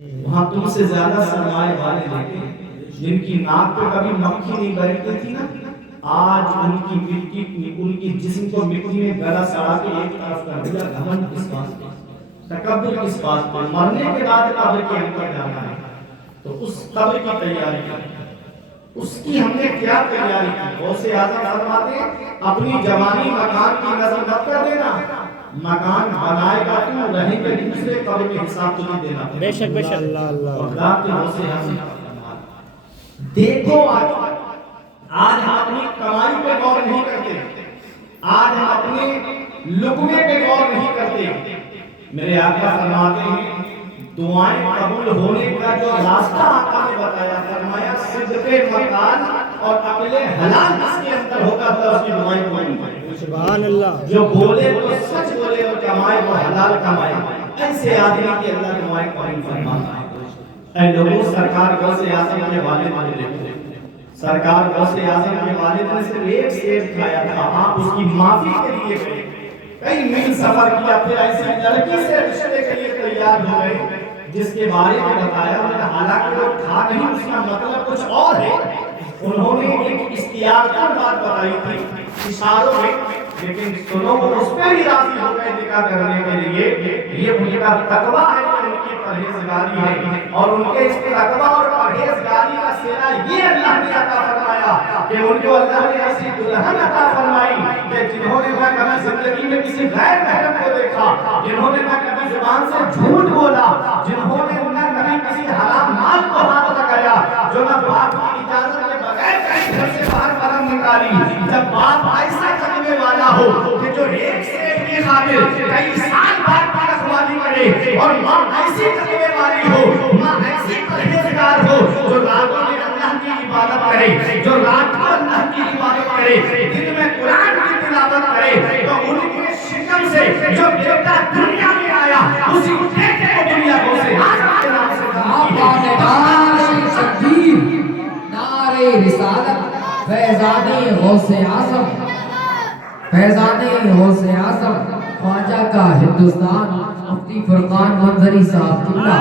وہاں تم سے زیادہ سرمایہ والے دیکھے جن کی ناک پہ کبھی مکھی نہیں بیٹھتی تھی نا، آج ان کی جسم کو مٹی میں گلا سڑا کے ایک طرف کر دیا۔ گھمنڈ کس بات پہ، تکبر کس بات پہ؟ مرنے کے بعد قبر کے اندر جانا ہے تو اس قبر کی تیاری کریں، اس کی ہم نے کیا تیاری کی؟ غوث اعظم فرماتے ہیں اپنی جوانی مکان کی نظر مت کر دینا، مکان بنائے گا تو رہیں گے دوسرے قبر کے حساب تمہیں دینا پڑے گا۔ بے شک بے شک خدا کے غوث اعظم دیکھو آج ہم اپنی کمائی پہ غور نہیں کرتے، آج ہم اپنے لقمے پہ غور نہیں کرتے۔ میرے آقا فرماتے ہیں دعائیں قبول ہونے کا جو راستہ آقا نے بتایا، فرمایا صدق مقال اور عقل حلال جس کے اندر ہوگا تو اس کی دعائیں قبول ہوگی۔ سبحان اللہ۔ جو بولے تو سچ بولے اور کمائے وہ حلال کمائے، ایسے آدمی کی اللہ دعائیں قبول فرماتا ہے۔ اے لوگوں، سرکار غوث اعظم کے والد کو دیکھو، سرکار غوث اعظم کے والد نے صرف ایک سیب کھایا تھا، آپ اس کی معافی کے لیے گئے، کئی میل سفر کیا، پھر ایسی لڑکی سے رشتے کے لیے تیار ہو گئے جس کے بارے میں بتایا انہوں نے، حالانکہ وہ تھا نہیں، اس کا مطلب کچھ اور ہے۔ انہوں نے ایک استیاقت بات بتائی تھی اشاروں میں، لیکن سنو وہ اس پہ بھی راضی ہو گئے نکاح کرنے کے لیے۔ یہ ان کا تقویٰ ہے، یہ ان کی پرہیزگاری ہے، اور ان کے اس تقویٰ اور پرہیزگاری کا صلہ یہ اللہ نے عطا فرمایا کہ ان کو اللہ نے ایسی دلہن عطا فرمائی کہ جنہوں نے نہ کبھی زندگی میں کسی غیر محرم کو دیکھا، جنہوں نے نہ کبھی زبان سے جھوٹ بولا، جنہوں نے نہ کبھی کسی حرام مال کو ہاتھ لگایا، جو نہ باپ کی اجازت کے بغیر کہیں گھر سے باہر قدم نکالی۔ جب باپ ایسا تقوی والا ہو کہ جو ایک سے ایک کی خاطر کئی سال بعد کی رکھوالی کرے، اور ماں ایسی تقوی والی ہو، ماں ایسی پرہیزگار ہو جو راتوں میں اللہ کی عبادت کرے، جو رات کو اللہ کی عبادت کرے، دن میں قرآن کی تلاوت کرے، تو ان کے شکم سے جو بیٹا دنیا میں آیا اسی بیٹے کو دنیا کو سے نعرے رسالت فیضان غوث اعظم، فیضان غوث اعظم خواجہ کا ہندوستان، مفتی فرقان منظری صاحب قبلہ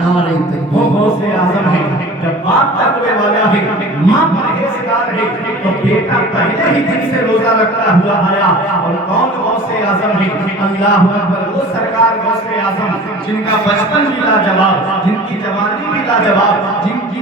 نعرہ تکبیر۔ وہ غوث اعظم ہے، جب باپ تقوی والا ہے، ماں پرہیزگار ہے، تو بیٹا پہلے ہی دن سے روزہ رکھتا ہوا آیا۔ اور کون غوث اعظم ہے؟ اللہ اکبر، وہ سرکار غوث اعظم جن کا بچپن بھی لاجواب، جن کی جوانی بھی لاجواب، جن کی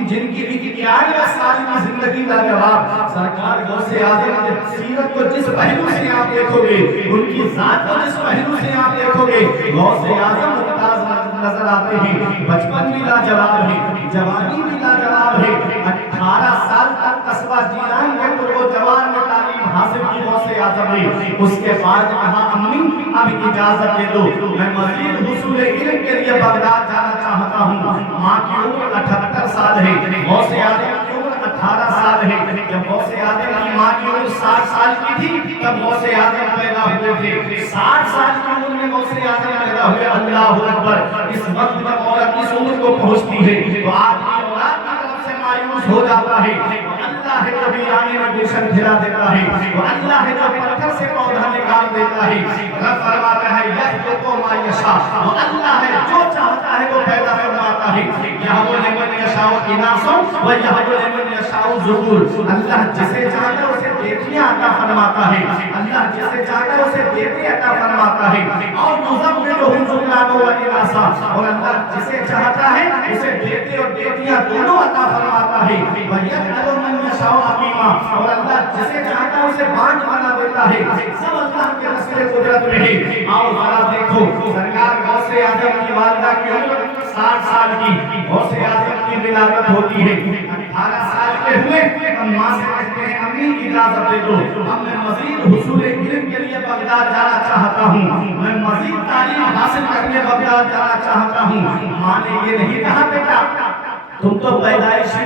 91 سال کی زندگی لاجواب۔ سرکار غوث اعظم کی سیرت کو جس پہلو سے آپ دیکھو گے، ان کی ذات کو جس پہلو سے آپ دیکھو گے، غوث اعظم ممتاز نظر آتے ہیں۔ بچپن بھی لاجواب ہے، جوانی بھی لاجواب ہے۔ 18 سال تک قصبہ جیلان میں تو وہ جوان میں تعلیم حاصل کی غوث اعظم نے۔ اس کے بعد کہا امی اب اجازت دے دو، میں مزید حصول علم کے لیے بغداد جانا چاہتا ہوں۔ ماں کی عمر 78 سال ہے، غوث اعظم کی عمر 18 سال ہے۔ جب غوث اعظم کی ماں کی عمر 60 سال کی تھی تب غوث اعظم پیدا ہوئے تھے۔ 60 سال کی عمر میں غوث اعظم پیدا ہوئے۔ اللہ اکبر، اس وقت جب عورت اس عمر کو پہنچتی ہے تو آدمی اولاد کی طرف سے مایوس ہو جاتا ہے۔ اللہ ہے جو ویرانے میں گلشن کھلا دیتا ہے، وہ اللہ ہے جو پتھر سے پودا نکال دیتا ہے۔ رب فرماتا ہے یخلق ما یشاء، وہ اللہ ہے جو چاہتا ہے وہ پیدا فرماتا ہے۔ یہب لمن یشاء اناثا و یہب لمن یشاء الذکور، اللہ جسے چاہتا ہے اسے بیٹیاں عطا فرماتا ہے، اللہ جسے چاہتا ہے اسے بیٹے عطا فرماتا ہے۔ اور یزوجہم ذکرانا و اناثا، اور اللہ جسے چاہتا ہے اسے بیٹے اور بیٹیاں دونوں عطا فرماتا ہے۔ وَيَجْعَلُ مَن يَشَاءُ عَقِيمًا، اور اللہ جسے چاہتا ہے اسے بانجھ بنا دیتا ہے۔ سب اللہ کے رسل قدرت میں ہے۔ آؤ ذرا دیکھو، سرکار غوث اعظم کی والدہ کی عمر 60 سال کی، غوث اعظم کی ولادت ہوتی ہے۔ 18 سال کے ہوئے ہم ماں سے کہتے ہیں امی اجازت دے دو، اب میں مزید حصول علم کے لیے بغداد جانا چاہتا ہوں، میں مزید تعلیم حاصل کرنے بغداد جانا چاہتا ہوں۔ ماں نے یہ نہیں کہا بیٹا تم تو پیدائش